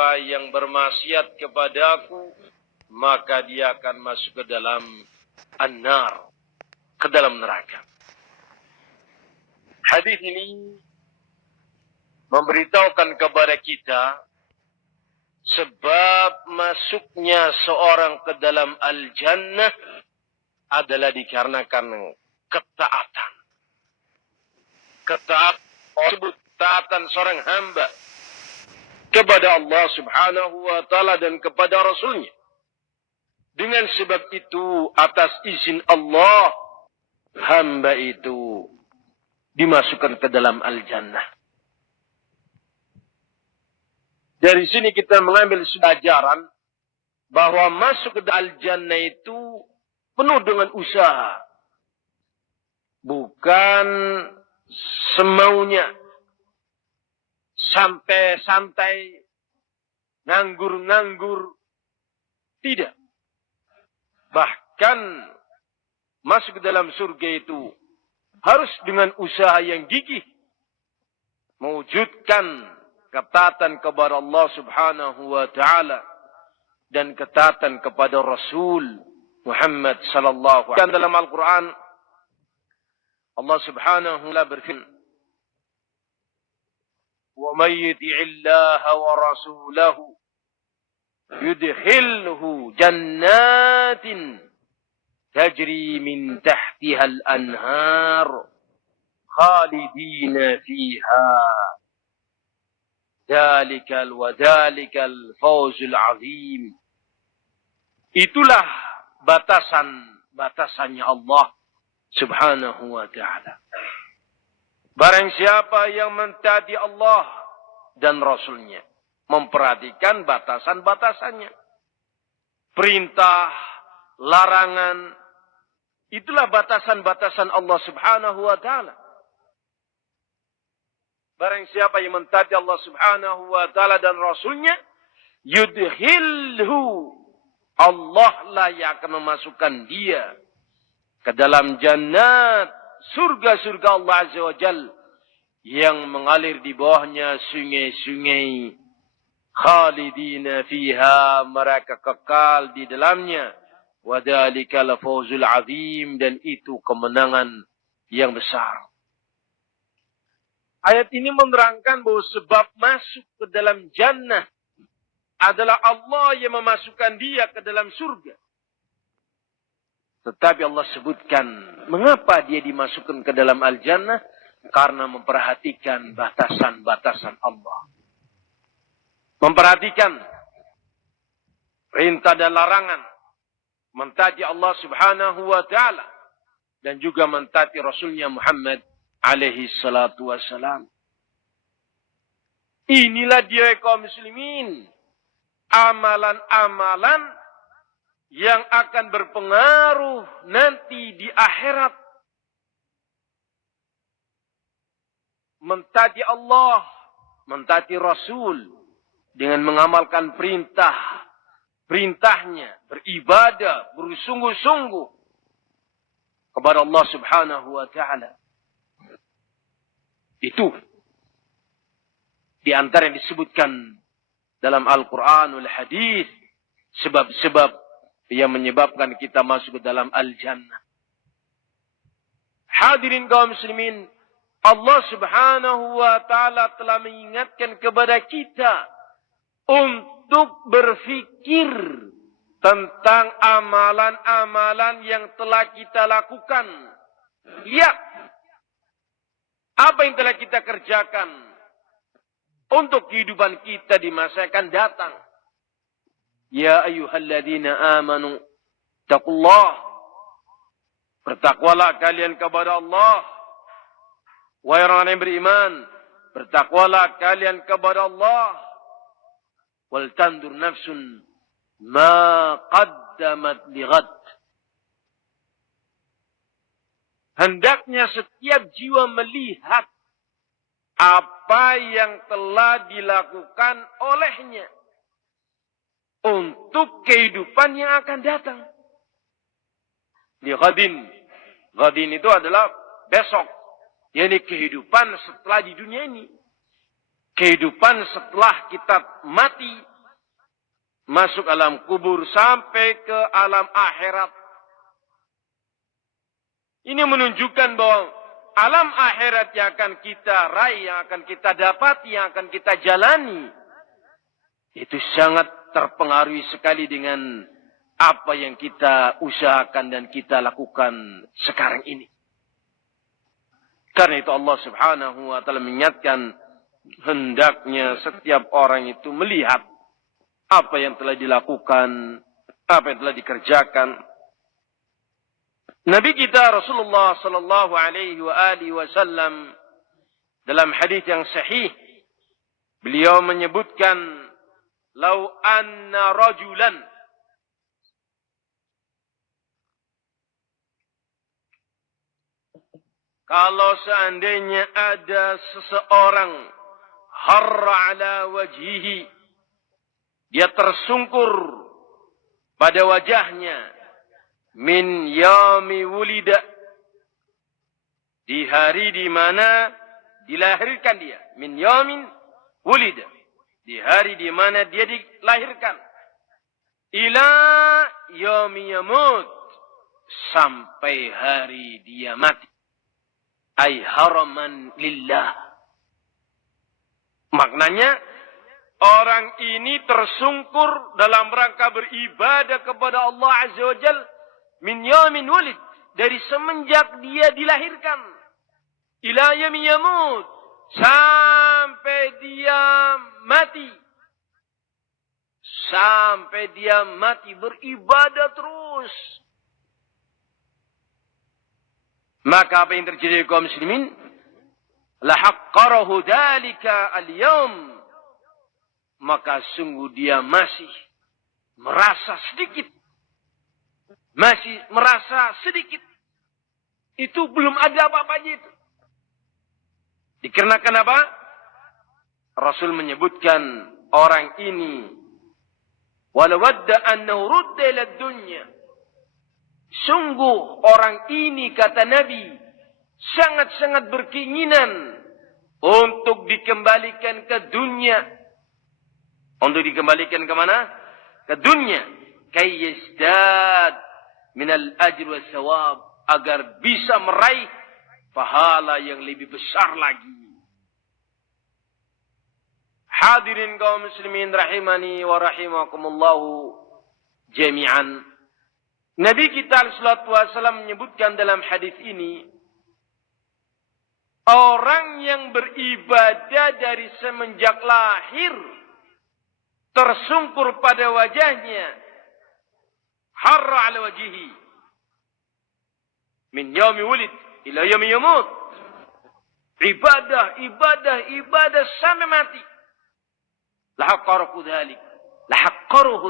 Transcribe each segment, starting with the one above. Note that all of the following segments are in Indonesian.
siapa yang bermaksiat kepadaku, maka dia akan masuk ke dalam an-nar, ke dalam neraka. Hadis ini memberitahukan kepada kita sebab masuknya seorang ke dalam al-jannah adalah dikarenakan ketaatan. Ketaatan seorang hamba kepada Allah Subhanahu wa taala dan kepada Rasulnya. Dengan sebab itu, atas izin Allah, hamba itu dimasukkan ke dalam al-jannah. Dari sini kita mengambil pelajaran bahwa masuk ke al-jannah itu penuh dengan usaha. Bukan semaunya, santai, nganggur-nganggur. Tidak. Bahkan masuk ke dalam surga itu harus dengan usaha yang gigih. Mewujudkan ketaatan kepada Allah Subhanahu wa ta'ala dan ketaatan kepada Rasul Muhammad sallallahu alaihi wasallam. Dalam Al-Quran Allah Subhanahu wa ta'ala berfirman, "Wa may yuti'illaha wa rasulahu yudkhilhu jannatin tajri min tahtiha al-anhar khalidina fiha dalikal fawzul azim." Itulah batasannya Allah Subhanahu wa ta'ala. Barang siapa yang mentaati Allah dan Rasulnya, memperhatikan batasan-batasannya, perintah, larangan, itulah batasan-batasan Allah Subhanahu wa ta'ala. Barang siapa yang mentaati Allah Subhanahu wa ta'ala dan Rasulnya, yudhilhu, Allah lah yang akan memasukkan dia ke dalam jannat, surga-surga Allah Azza wa Jal, yang mengalir di bawahnya sungai-sungai. Khalidina fiha, mereka kekal di dalamnya. Wadalikal fawzul azim, dan itu kemenangan yang besar. Ayat ini menerangkan bahwa sebab masuk ke dalam jannah adalah Allah yang memasukkan dia ke dalam surga. Tetapi Allah sebutkan mengapa dia dimasukkan ke dalam al-jannah, karena memperhatikan batasan-batasan Allah. Memperhatikan perintah dan larangan, mentaati Allah Subhanahu wa ta'ala, dan juga mentaati Rasulnya Muhammad alaihi salatu wassalam. Inilah dia kaum muslimin, amalan-amalan yang akan berpengaruh nanti di akhirat. Mentaati Allah, mentaati Rasul, dengan mengamalkan perintahnya, beribadah, bersungguh-sungguh kepada Allah Subhanahu wa ta'ala. Itu di antara yang disebutkan dalam Al-Quranul Hadis, sebab-sebab yang menyebabkan kita masuk ke dalam al-jannah. Hadirin kaum muslimin, Allah Subhanahu wa ta'ala telah mengingatkan kepada kita untuk berfikir tentang amalan-amalan yang telah kita lakukan. Lihat apa yang telah kita kerjakan untuk kehidupan kita di masa yang akan datang. Ya ayyuhalladzina amanu taqullah, bertakwalah kalian kepada Allah. Wahai orang yang beriman, bertakwalah kalian kepada Allah. Wal tandur nafsun ma qaddamat lighad. Hendaknya setiap jiwa melihat apa yang telah dilakukan olehnya untuk kehidupan yang akan datang. Di ghadin. Ghadin itu adalah besok. Yakni kehidupan setelah di dunia ini. kehidupan setelah kita mati, masuk alam kubur sampai ke alam akhirat. Ini menunjukkan bahwa alam akhirat yang akan kita raih, yang akan kita dapati, yang akan kita jalani, itu sangat terpengaruhi sekali dengan apa yang kita usahakan dan kita lakukan sekarang ini. Karena itu Allah Subhanahu wa taala mengingatkan, hendaknya setiap orang itu melihat apa yang telah dilakukan, apa yang telah dikerjakan. Nabi kita Rasulullah sallallahu alaihi wasallam dalam hadis yang sahih, beliau menyebutkan, "Lau anna rajulan kalau seandainya ada seseorang harra ala wajhihi, dia tersungkur pada wajahnya, min yaumi wulida, di hari di mana dilahirkan dia, min yaumin wulida, di hari di mana dia dilahirkan, ila yaumi yamut, sampai hari dia mati, ay haraman lillah." Maknanya, orang ini tersungkur dalam rangka beribadah kepada Allah Azza wa Jalla min yaumin wulid, dari semenjak dia dilahirkan, ila yaumi yamut, sampai dia mati. Sampai dia mati beribadah terus. Maka apa yang terjadi kaum muslimin? Lahaqqarahu dzalika al-yaum. Maka sungguh dia masih merasa sedikit. Masih merasa sedikit. Itu belum ada apa-apanya itu. Dikarenakan apa? Rasul menyebutkan orang ini, walau wadda annahu rudda ila dunya. Sungguh orang ini, kata Nabi, sangat-sangat berkeinginan untuk dikembalikan ke dunia. Untuk dikembalikan ke mana? Ke dunia. Kay yazdad minal ajr wa thawab, agar bisa meraih pahala yang lebih besar lagi. Hadirin kaum muslimin rahimani wa rahimakumullahu jami'an. Nabi kita sallallahu alaihi wasallam menyebutkan dalam hadis ini, orang yang beribadah dari semenjak lahir, tersungkur pada wajahnya, harra ala wajihi, min yaumi wulid ila yaumi yamut, ibadah, ibadah, ibadah sampai mati. Lahaqqaruhu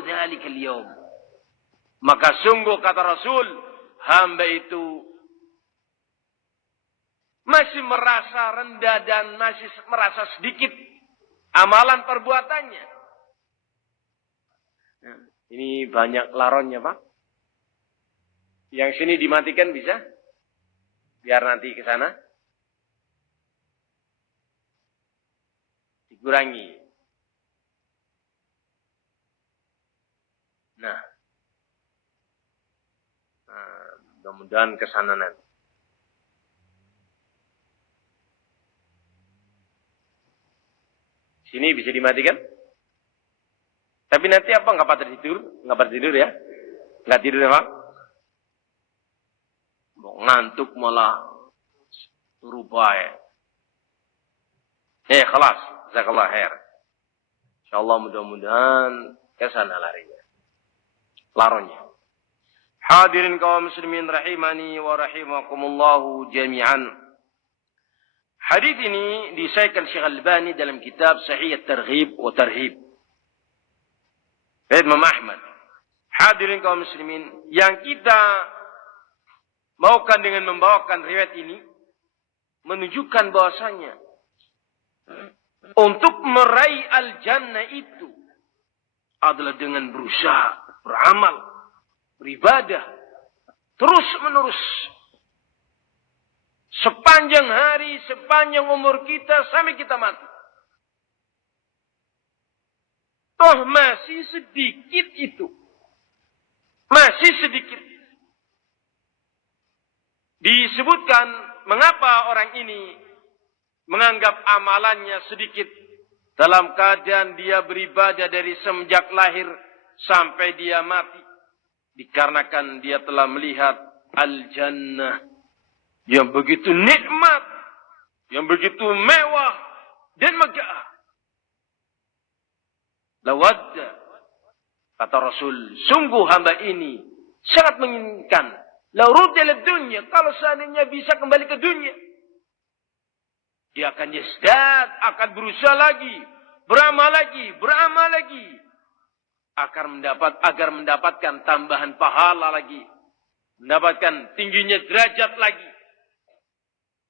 dzalik al-yawm. Maka sungguh, kata Rasul, hamba itu masih merasa rendah dan masih merasa sedikit amalan perbuatannya. Nah, ini banyak laronnya, Pak. Yang sini dimatikan bisa? Biar nanti ke sana dikurangi. Nah, mudah-mudahan ke sana nanti. Sini bisa dimatikan. Tapi nanti apa, nggak pada tidur? Nggak pada tidur ya? Nggak tidur ya, Pak? Mau ngantuk malah rubah ya. Khalas. Jazakallah khair. InsyaAllah mudah-mudahan ke sana larinya. Laronnya. Hadirin kaum muslimin rahimani wa rahimakumullahu jami'an. Hadis ini disahihkan Syekh Al-Albani dalam kitab Sahih At-Targhib wa Tarhib. Imam Ahmad. Hadirin kaum muslimin, yang kita maukan dengan membawakan riwayat ini menunjukkan bahwasanya untuk meraih al-jannah itu adalah dengan berusaha, beramal, beribadah terus menerus sepanjang hari, sepanjang umur kita sampai kita mati. Toh masih sedikit itu. Masih sedikit. Disebutkan mengapa orang ini menganggap amalannya sedikit dalam keadaan dia beribadah dari semenjak lahir sampai dia mati. Dikarenakan dia telah melihat al-jannah yang begitu nikmat, yang begitu mewah dan megah. Lawadda, kata Rasul, sungguh hamba ini sangat menginginkan la rudda dunya, kalau seandainya bisa kembali ke dunia, dia akan yasdad, akan berusaha lagi, beramal lagi, agar mendapatkan tambahan pahala lagi, mendapatkan tingginya derajat lagi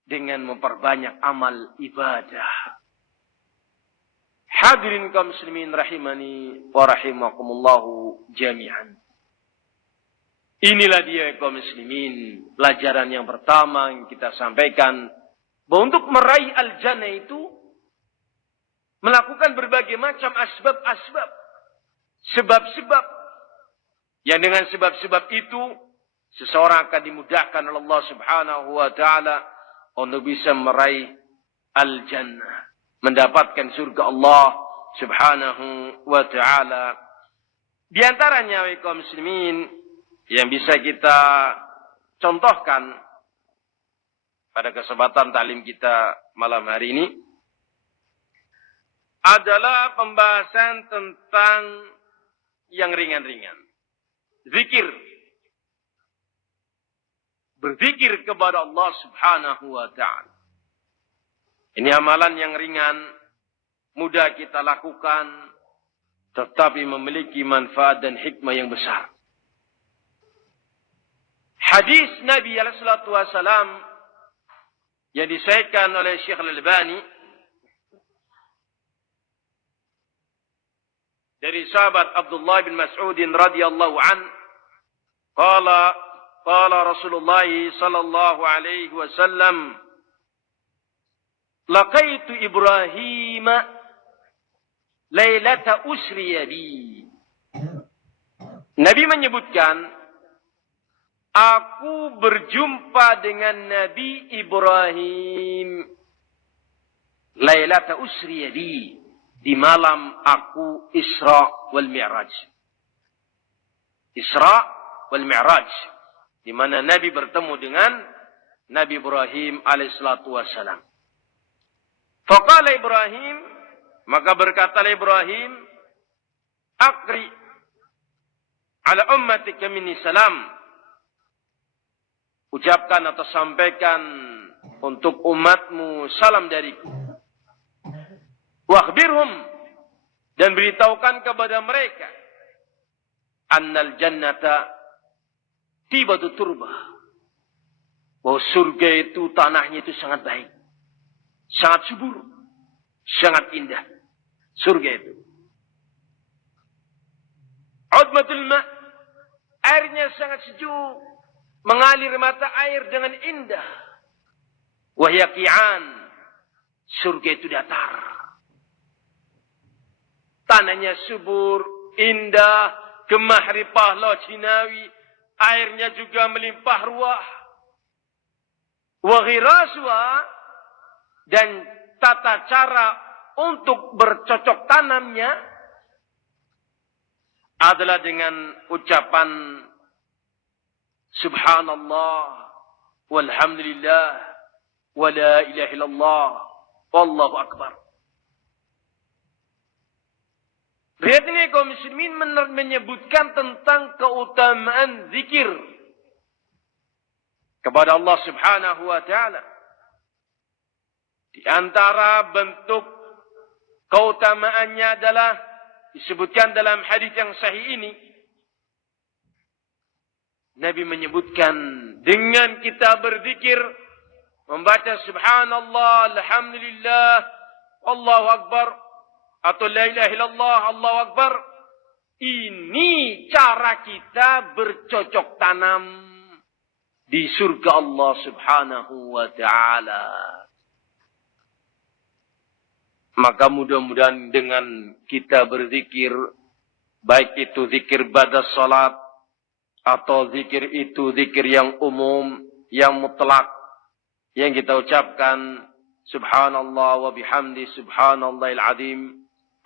dengan memperbanyak amal ibadah. Hadirin kaum muslimin rahimani wa rahimakumullahu jami'an. Inilah dia kaum muslimin, pelajaran yang pertama yang kita sampaikan, bahwa untuk meraih al-jannah itu melakukan berbagai macam asbab-asbab, sebab-sebab, yang dengan sebab-sebab itu seseorang akan dimudahkan oleh Allah Subhanahu wa taala untuk bisa meraih al-jannah, mendapatkan surga Allah Subhanahu wa taala. Di antaranya kaum muslimin yang bisa kita contohkan pada kesempatan taklim kita malam hari ini adalah pembahasan tentang yang ringan-ringan. Zikir. Berzikir kepada Allah Subhanahu wa taala. Ini amalan yang ringan, mudah kita lakukan, tetapi memiliki manfaat dan hikmah yang besar. Hadis Nabi SAW yang disahihkan oleh Syekh Al-Albani dari sahabat Abdullah bin Mas'ud radhiyallahu an, qala Rasulullah sallallahu alaihi wasallam, laqaitu Ibrahim lailata usriya bi. Nabi menyebutkan, aku berjumpa dengan Nabi Ibrahim lailata usriya bi, di malam aku Isra wal Mi'raj. Isra wal Mi'raj, di mana Nabi bertemu dengan Nabi Ibrahim alaihissalatu wassalam. Faqala Ibrahim, maka berkatalah Ibrahim, aqri ala ummatika minni salam, ucapkan atau sampaikan untuk umatmu salam dariku. Wakhbirhum, dan beritahukan kepada mereka, annal jannata tibatu turbah, bahwa surga itu tanahnya itu sangat baik, sangat subur, sangat indah. Surga itu. Udmatul ma', airnya sangat sejuk, mengalir mata air dengan indah. Wahya qi'an, surga itu datar. Tanahnya subur, indah, gemah ripah laut Cinawi, airnya juga melimpah ruah. Wa ghiraswa, dan tata cara untuk bercocok tanamnya adalah dengan ucapan subhanallah walhamdulillah wa la ilaha illallah wallahu akbar. Lihat ini kaum muslimin menyebutkan tentang keutamaan zikir kepada Allah Subhanahu wa taala. Di antara bentuk keutamaannya adalah disebutkan dalam hadis yang sahih ini, Nabi menyebutkan dengan kita berzikir, membaca subhanallah, alhamdulillah, Allahu akbar, atau la ilaha illallah, Allahu akbar, ini cara kita bercocok tanam di surga Allah Subhanahu wa taala. Maka mudah-mudahan dengan kita berzikir, baik itu zikir ba'da salat, atau zikir itu zikir yang umum, yang mutlak, yang kita ucapkan, subhanallah wa bihamdi subhanallahil azim,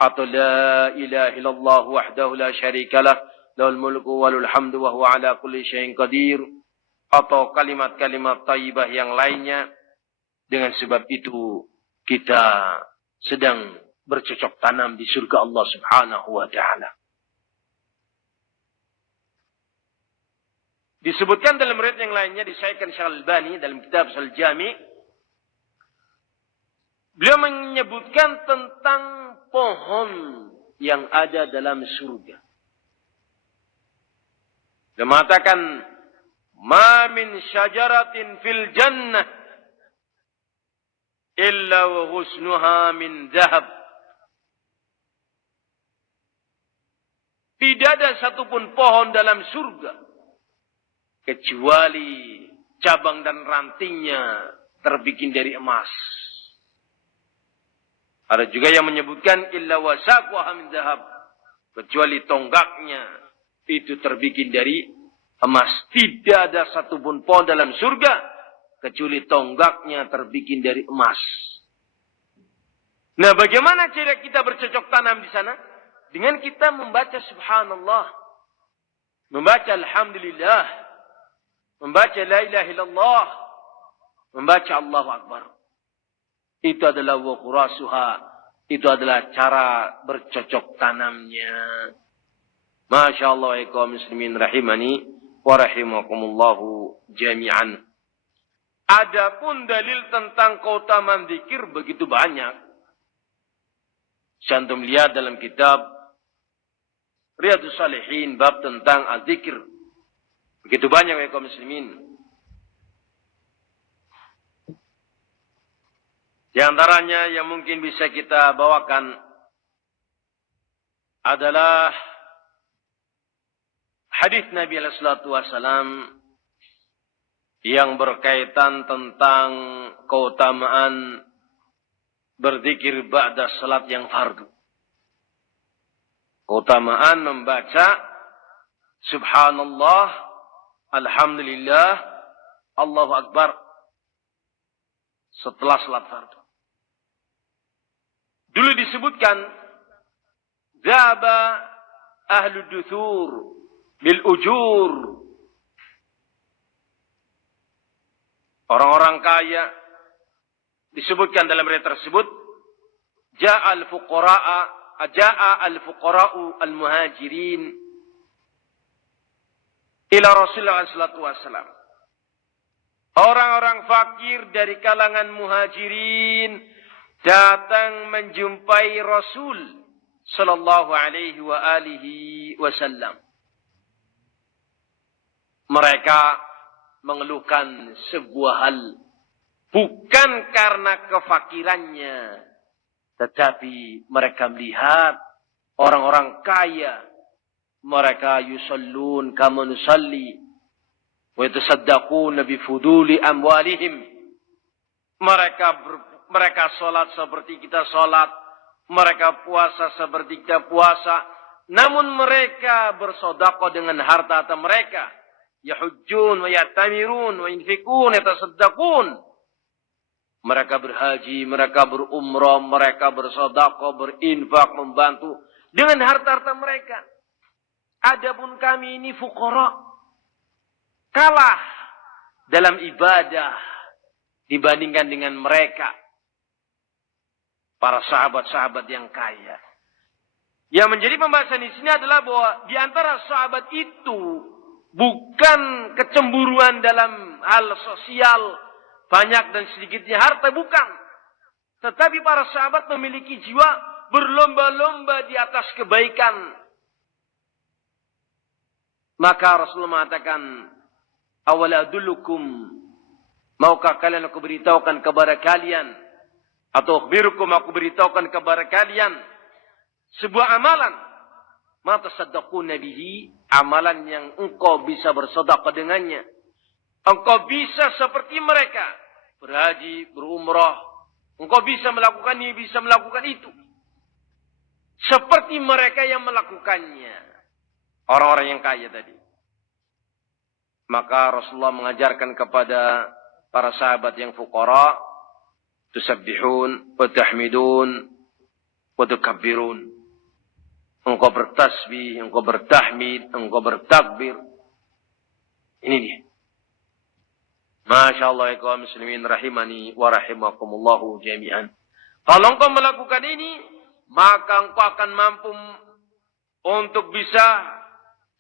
atau la ilaha illallah wahdahu la syarikalah, lahul mulku walul hamdu wa huwa ala kulli syai'in qadir, atau kalimat-kalimat thayyibah yang lainnya. Dengan sebab itu kita sedang bercocok tanam di surga Allah Subhanahu wa taala. Disebutkan dalam riwayat yang lainnya, disahihkan Syekh Al-Albani dalam kitab Al-Jami', beliau menyebutkan tentang pohon yang ada dalam surga. Dia mengatakan, "Ma min syajaratin fil jannah illa wa husnuha min zahab." Tidak ada satupun pohon dalam surga kecuali cabang dan rantingnya terbikin dari emas. Ada juga yang menyebutkan illa wasaqaha min zahab, kecuali tonggaknya itu terbikin dari emas. Tidak ada satupun pohon dalam surga kecuali tonggaknya terbikin dari emas. Nah, bagaimana cara kita bercocok tanam di sana? Dengan kita membaca subhanallah, membaca alhamdulillah, membaca la ilaha illallah, membaca Allahu Akbar. Itu adalah waqurasuha, itu adalah cara bercocok tanamnya. Masya Allah ya kaum muslimin rahimani wa rahimakumullahu jami'an. Adapun dalil tentang keutamaan zikir begitu banyak. Santum lihat dalam kitab Riyadhus Shalihin bab tentang az-zikir. Begitu banyak ya kaum muslimin. Di antaranya yang mungkin bisa kita bawakan adalah hadis Nabi sallallahu alaihi wasallam yang berkaitan tentang keutamaan berzikir ba'da salat yang fardu. Keutamaan membaca subhanallah, alhamdulillah, Allahu Akbar setelah salat fardu. Dulu disebutkan zaba ahlu duthur bil ujur. Orang-orang kaya disebutkan dalam riwayat tersebut, ja'a al-fuqara'u al-muhajirin ila Rasulullah sallallahu alaihi wasallam. Orang-orang fakir dari kalangan muhajirin datang menjumpai Rasul sallallahu alaihi wa alihi wasallam. Mereka mengeluhkan sebuah hal, bukan karena kefakirannya, tetapi mereka melihat orang-orang kaya, mereka yusallun kama nusalli wa yatasaddaquna bi fuduli amwalihim. Mereka salat seperti kita salat, mereka puasa seperti kita puasa, namun mereka bersedekah dengan harta mereka. Yahujjun wa yatamirun wa yunfikun yatasaddaqun. Mereka berhaji, mereka berumrah, mereka bersedekah, berinfak, membantu dengan harta-harta mereka. Adapun kami ini fuqara, kalah dalam ibadah dibandingkan dengan mereka, para sahabat-sahabat yang kaya. Yang menjadi pembahasan di sini adalah bahwa di antara sahabat itu bukan kecemburuan dalam hal sosial, banyak dan sedikitnya harta, bukan. Tetapi para sahabat memiliki jiwa berlomba-lomba di atas kebaikan. Maka Rasulullah mengatakan, awala adullukum, maukah kalian aku beritahukan kepada kalian, atau akhbirukum, aku beritahukan kepada kalian sebuah amalan, ma tasaddaquna bihi, amalan yang engkau bisa bersedekah dengannya. Engkau bisa seperti mereka berhaji, berumrah, Engkau bisa melakukan ini, bisa melakukan itu. Seperti mereka yang melakukannya. Orang-orang yang kaya tadi. Maka Rasulullah mengajarkan kepada para sahabat yang fuqara, tusabbihun, wa tahmidun, wa tukabbirun. Engkau bertasbih, engkau bertahmid, engkau bertakbir. Ini dia. Masya Allah, ya kaum muslimin rahimani wa rahimakumullahu jami'an. Kalau engkau melakukan ini, maka engkau akan mampu untuk bisa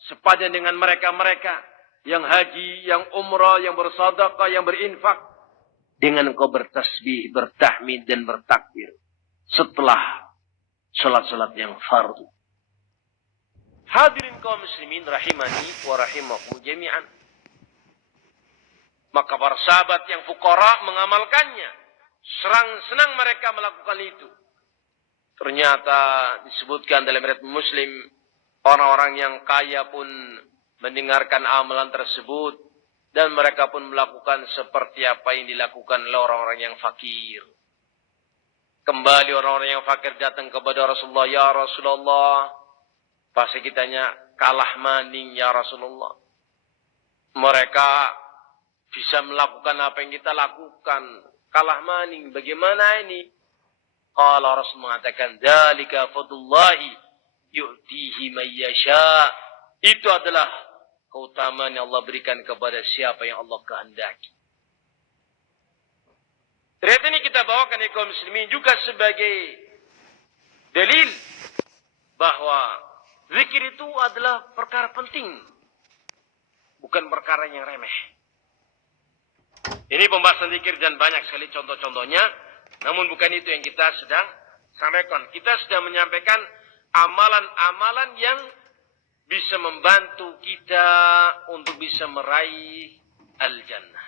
sepadan dengan mereka-mereka yang haji, yang umrah, yang bersedekah, yang berinfak. Dengan engkau bertasbih, bertahmid, dan bertakbir. Setelah salat-salat yang fardu. Hadirin kaum muslimin rahimani wa rahimakumullahu jami'an. Maka para sahabat yang fuqara mengamalkannya. Senang mereka melakukan itu. Ternyata disebutkan dalam riwayat Muslim, orang-orang yang kaya pun mendengarkan amalan tersebut dan mereka pun melakukan seperti apa yang dilakukan oleh orang-orang yang fakir. Kembali orang-orang yang fakir datang kepada Rasulullah, ya Rasulullah, pasti kitanya kalah maning ya Rasulullah. Mereka bisa melakukan apa yang kita lakukan. Kalah maning. Bagaimana ini? Qala Rasul mengatakan, dzalika fadlullahi yu'tihi man yasha. Itu adalah keutamaan yang Allah berikan kepada siapa yang Allah kehendaki. Ternyata ini kita bawakan kaum muslimin juga sebagai dalil bahwa zikir itu adalah perkara penting. Bukan perkara yang remeh. Ini pembahasan zikir dan banyak sekali contoh-contohnya. Namun bukan itu yang kita sedang sampaikan. Kita sedang menyampaikan amalan-amalan yang bisa membantu kita untuk bisa meraih al-jannah.